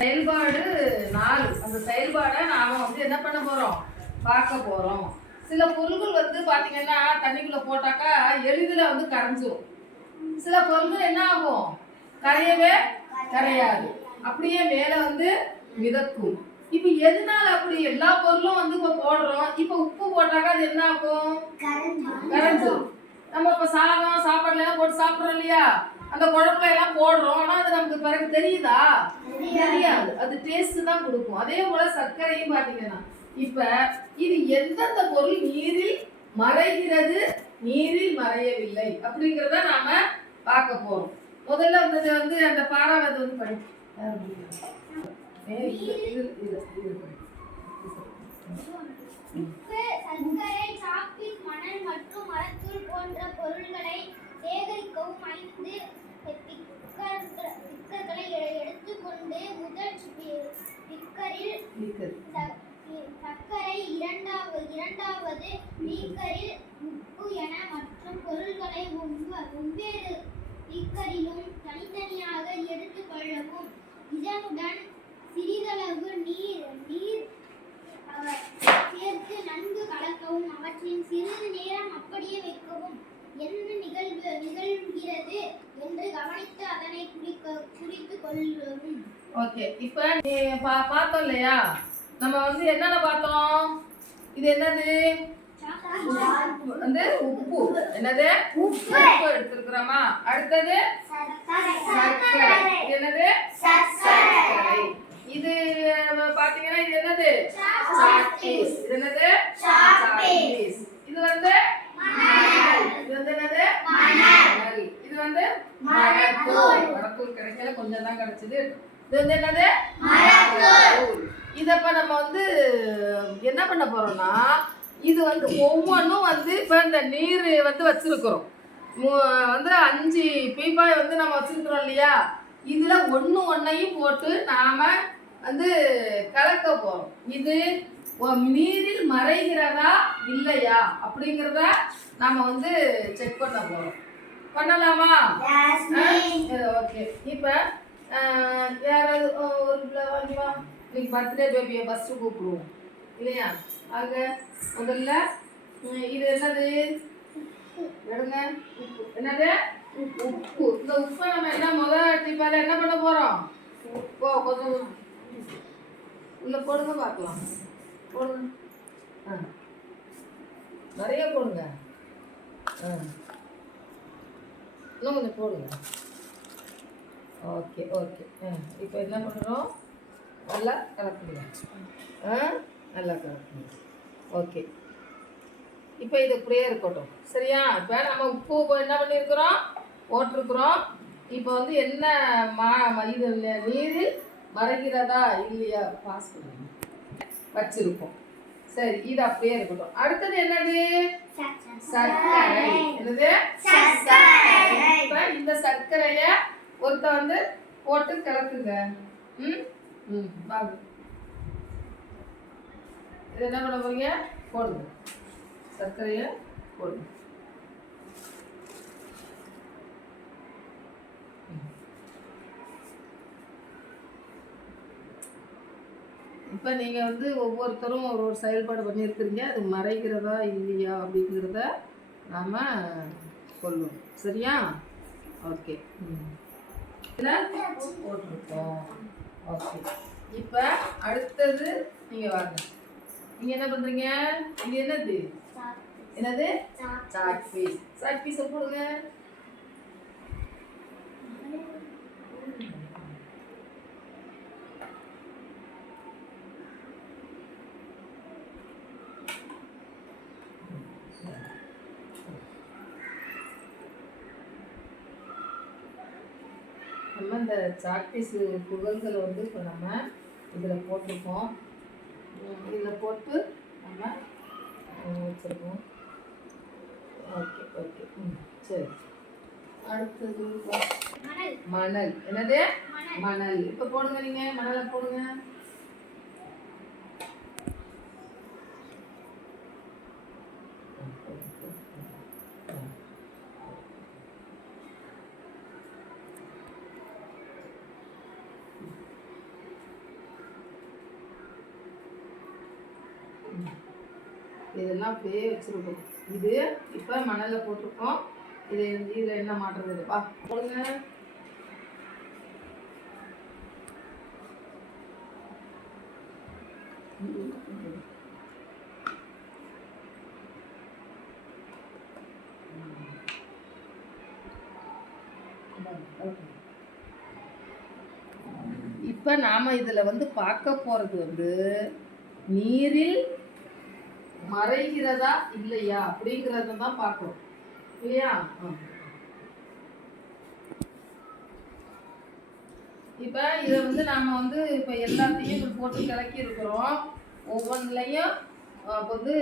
செயல்பாடு 4. அந்த செயல்பாடை நாம வந்து என்ன பண்ண போறோம், பார்க்க போறோம். சில பொருள்கள் வந்து பாத்தீங்கன்னா தண்ணிக்குள்ள போட்டாக்கா எளிதில் வந்து கரைஞ்சிரும். சில பொருள்கள் என்ன ஆகும், கரையவே கரையாது, அப்படியே மேல வந்து மிதக்கும். இப்ப எதனால அப்படி எல்லா பொருளும் வந்து இப்ப போடுறோம், இப்ப உப்பு போட்டாக்கா அது என்ன ஆகும், கரைஞ்சிரும். நம்ம இப்ப சாதம் சாப்பாடுல எல்லாம் போட்டு சாப்பிடுறோம் இல்லையா, அந்த குழம்புல எல்லாம் போடுறோம், ஆனா அது நமக்கு பிறகு தெரியுதா, தெரியாது. அது டேஸ்ட் தான் கொடுக்கும். அதே போல சர்க்கரையும் பாத்தீங்கன்னா இப்ப இது எந்தெந்த பொருள் நீரில் மறைகிறது, நீரில் மறையவில்லை அப்படிங்கறத நாம பார்க்க போறோம். முதல்ல வந்து அந்த பாராவது வந்து படிக்கும். உப்பு, சர்க்கரை, சாக்லேட், மணல் மற்றும் மரத்தூள் போன்ற பொருட்களை சேகரிக்கவும் 5 பிக்கர்களை எடுத்துக்கொண்டு முதல் பிக்கரில் சர்க்கரை, இரண்டாவது பீக்கரில் உப்பு என மற்றும் பொருட்களை ஒவ்வொரு பீக்கரிலும் தனித்தனியாக எடுத்துக் கொள்ளவும். இதனுடன் சிறிதளவு நீர் சேர்த்து நன்கு கலக்கவும். அவற்றின் சிறிது நேரம் அப்படியே வைக்கவும். என்ன நிகழ்கிறது என்று கவனித்து அதனை குறித்து கொள்ளவும். ஓகே, இப்போ பார்த்தோம் இல்லையா, நம்ம வந்து என்னென்ன பார்த்தோம், இது என்னது, வந்து உப்பு. என்னது, உப்பு எடுத்துக்கிறோமா. அடுத்தது சர்க்கரை. என்னது, சர்க்கரை. இது பாத்தீங்கன்னா இது என்னது, சாக்லேட். இது என்னது, சாக்லேட். இது வந்து இது வந்து என்னது, மணல். இது வந்து மரத்தூள். மரத்தூள் கிடைக்கல, கொஞ்சம் தான் கிடைச்சது. இது வந்து என்னது, மரத்தூள். இதப்ப நம்ம வந்து என்ன பண்ண போறோம்னா, இது வந்து ஒவ்வொன்றும் வந்து இப்போ இந்த நீர் வந்து வச்சிருக்கிறோம், வந்து 5 பீப்பாய் வந்து நம்ம வச்சிருக்கிறோம் இல்லையா, இதுல ஒன்னையும் போட்டு நாம வந்து கலக்க போறோம். இது நீரில் மறைகிறதா இல்லையா அப்படிங்கிறத நாம வந்து செக் பண்ண போறோம். பண்ணலாமா? ஓகே. இப்ப யாராவது ஒரு வாங்கிவா, இன்னைக்கு பர்த்டே பேபியை ஃபர்ஸ்ட் கூப்பிடுவோம் இல்லையா. ஆக முதல்ல இது என்னது, எடுங்க, உப்பு. என்னது, உப்பு. இந்த உப்பை நம்ம என்ன முதல் டிப்பால என்ன பண்ண போறோம், கொஞ்சம் உள்ள போடுங்க பார்க்கலாம். போடுங்க, நிறைய போடுங்க. இன்னும் கொஞ்சம் போடுங்க. Okay okay. இப்போ என்ன பண்ணுறோம், நல்லா கலக்குங்க. நல்லா கலக்குங்க. ஓகே, இப்போ இது இப்படியே இருக்கட்டும், சரியா. இப்போ நம்ம உப்பு என்ன பண்ணியிருக்கிறோம், போட்டிருக்கிறோம். இப்போ வந்து என்ன இது நீரில் மறைகிறதா இல்லையா பாஸ் பண்ணுங்க, வச்சிருக்கோம். சரி, இது அப்படியே இருக்கட்டும். அடுத்தது என்னது, சர்க்கரை. என்னது, சர்க்கரை. இப்போ இந்த சர்க்கரையை ஒருத்த வந்து போட்டு கலக்குங்க. வாங்க, இது என்ன பண்ண போறீங்க, போடுங்க, சர்க்கரையை போடுங்க. இப்போ நீங்கள் வந்து ஒவ்வொருத்தரும் ஒரு செயல்பாடு பண்ணியிருக்கிறீங்க, அது மறைகிறதா இல்லையா அப்படிங்கிறத நாம் சொல்லுவோம், சரியா. ஓகே, இதில் போட்டிருக்கோம். ஓகே, இப்போ அடுத்தது நீங்கள் வாங்க. நீங்கள் என்ன பண்ணுறீங்க, இது என்னது, என்னது, சாக் பீஸ். சாக் பீஸை போடுங்க. நம்ம இந்த சாக்பீஸ் துகள்களை வந்து இப்போ நம்ம இதில் போட்டிருக்கோம். இதில் போட்டு நம்ம வச்சுருக்கோம். Okay okay. சரி, அடுத்தது மணல். என்னது, மணல். இப்போ போடுங்க, நீங்கள் மணலை போடுங்க. இதெல்லாம் அப்படியே வச்சிருக்கோம். இது இப்போ மணலில் போட்டிருக்கோம். இதில் என்ன மாட்டுறது வா போடுங்க. இப்போ நாம் இதில் வந்து பார்க்க போகிறது வந்து நீரில் மறைகிறதா இல்லையா அப்படிங்கிறத தான் பார்க்கணும் இல்லையா. இப்போ இதை வந்து நாம் வந்து இப்போ எல்லாத்தையும் இப்படி போட்டு கிளக்கி இருக்கிறோம். ஒவ்வொன்றுலையும் வந்து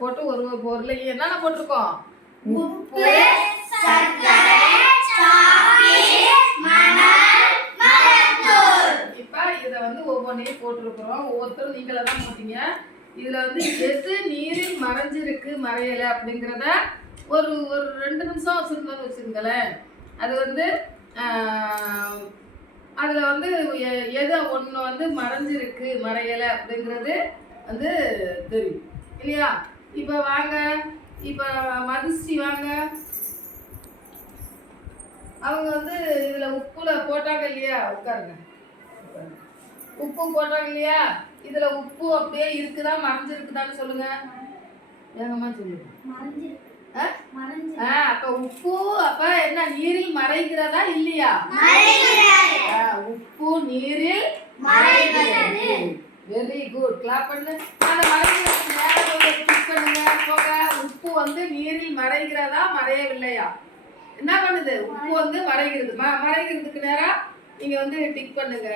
போட்டு ஒரு பொருளையும் என்னென்ன போட்டிருக்கோம்? உப்பு, இப்போ இதை வந்து ஒவ்வொன்றையும் போட்டிருக்கிறோம். ஒவ்வொருத்தரும் நீங்களே தான் போட்டீங்க. இதில் வந்து எது நீரில் மறைஞ்சிருக்கு மறையலை அப்படிங்கிறத ஒரு 2 நிமிஷம் வச்சுருந்தோன்னு வச்சுருங்களேன். அது வந்து அதில் வந்து எது ஒன்று வந்து மறைஞ்சிருக்கு மறையலை அப்படிங்கிறது வந்து தெரியும் இல்லையா. இப்போ வாங்க, இப்போ மதுஸ்ரீ வாங்க. அவங்க வந்து இதில் உப்புல போட்டாங்க இல்லையா, உட்காருங்க. உப்பு போட்டாங்க இல்லையா, இதில் உப்பு அப்படியே இருக்குதா மறைஞ்சிருக்குதான்னு சொல்லுங்க. வேகமாக சொல்லுங்க. அப்ப உப்பு அப்ப என்ன நீரில் மறைகிறதா இல்லையா? உப்பு நீரில் மறைகிறது. Very good. கிளாப் பண்ணு. அந்த மறைகிறதுக்கு நேரா கிளிக் பண்ணுங்க. போங்க. உப்பு வந்து நீரில் மறைகிறதா மறையவில்லையா? என்ன பண்ணுது? உப்பு வந்து மறைகிறது. மறைகிறதுக்கு நேரா நீங்க வந்து டிக் பண்ணுங்க.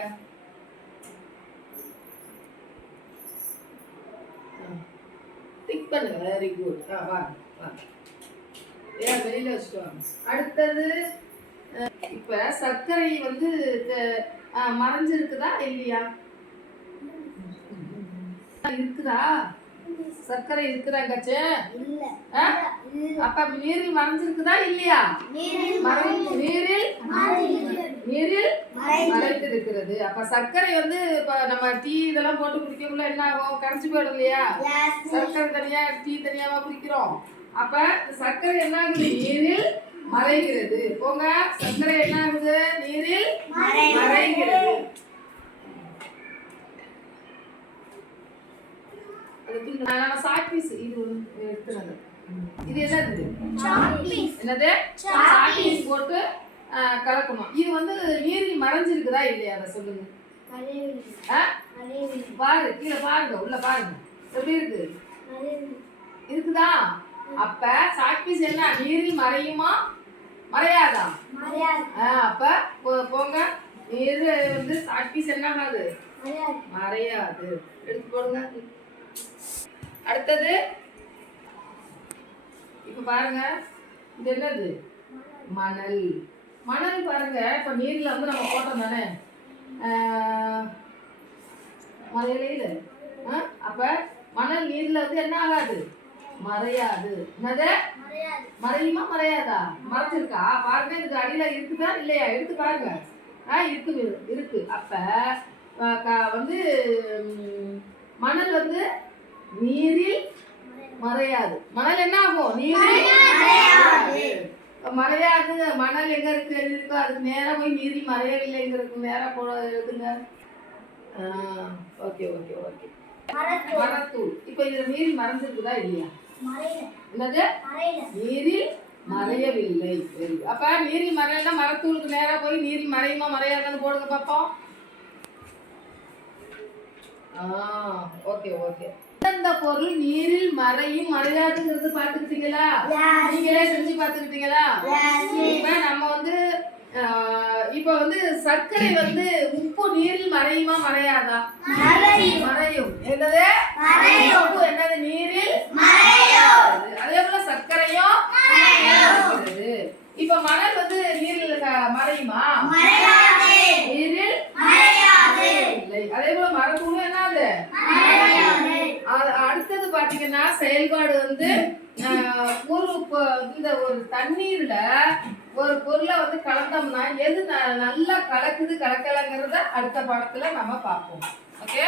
டிக் பண்ணுங்க. Very good. வாங்க வாங்க. வெளியில வச்சுருவாங்க. அடுத்தது இப்ப சர்க்கரை வந்து மறைஞ்சிருக்குதா இல்லையா? இருக்குதா? சர்க்கரை இருக்குதாங்கச்சு? அப்ப நீரில் மறைஞ்சிருக்குதா இல்லையா? நீரில் மறைந்து இருக்கிறது. அப்ப சர்க்கரை வந்து இப்ப நம்ம டீ இதெல்லாம் போட்டு குடிக்கக்குள்ள என்ன ஆகும்? கரைச்சி போயிடும் இல்லையா? சர்க்கரை தனியா டீ தனியாவா குடிக்கிறோம். அப்ப சர்க்கரை என்ன ஆகுது? நீரில் மறைகிறது. போங்க. சர்க்கரை என்ன ஆகுது? நீரில் மறைகிறது. நம்ம சாக்பீஸ் இது எடுத்துறது. இது என்னது? என்னது? சாக்பீஸ் போட்டு கலக்கணும். இது வந்து நீரில் மறைஞ்சிருக்குதா இல்லையா? அதை சொல்லுங்க. பாரு, கீழே பாருங்க, உள்ள பாருங்க. எப்படி இருக்கு? இருக்குதா? அப்ப சாக்பீஸ் என்ன நீரில் மறையுமா மறையாதா? அப்ப போங்க. நீர் வந்து சாக்பீஸ் என்ன ஆகாது? மறையாது. எடுத்து போடுங்க. அடுத்தது இப்ப பாருங்க, இது என்னது? மணல். மணல் பாருங்க. இப்ப நீர்ல வந்து நம்ம போட்டோம் தானே மறையல. அப்ப மணல் நீர்ல வந்து என்ன ஆகாது? மறையாது. என்னது? மறையுமா மறையாதா? மறைச்சிருக்கா? பாருங்க. இதுக்கு அடியில இருக்குதா இல்லையா? எடுத்து பாருங்க. இருக்கு. அப்ப வந்து மணல் வந்து நீரில் மறையாது. மணல் என்ன ஆகும்? நீரில் மறையாது. மணல் எங்க இருக்கு? அதுக்கு நேரா போய் நீரில் மறையவில்லைங்கிறதுக்கு நேரா எழுதுங்க. Okay okay okay. மரத்தூள். இப்ப இதுல நீரில் மறைஞ்சிருக்குதா இல்லையா? என்னது? நீரில் மறையவில்லை. அப்ப நீரில் மறையல மரத்தூளுக்கு நேரா போய் நீரில் மறையுமா மறையாதான்னு போடுங்க பாப்போம். Okay okay. எந்த பொருள் நீரில் மறையும் மறையாதுங்கிறது பாத்துக்கிட்டீங்களா? நீங்களே செஞ்சு பாத்துக்கிட்டீங்களா? இப்ப நம்ம வந்து இப்ப வந்து சர்க்கரை வந்து உப்பு நீரில் மறையுமா மறையாதா? மறையும். என்னது? உப்பு என்னது? நீரில் மறையும். அதே போல சர்க்கரையும் மறைகிறது. இப்ப மணல் வந்து நீரில் மறையுமா? நீரில் இல்லை. அதே போல மரத்தூளும் என்னது? அடுத்தது பாத்தீங்கன்னா செயல்பாடு வந்து இந்த ஒரு தண்ணீர்ல ஒரு பொருளை வந்து கலந்தோம்னா எது நல்லா கலக்குது கலக்கலங்கிறத அடுத்த பாடத்துல நம்ம பார்ப்போம். ஓகே.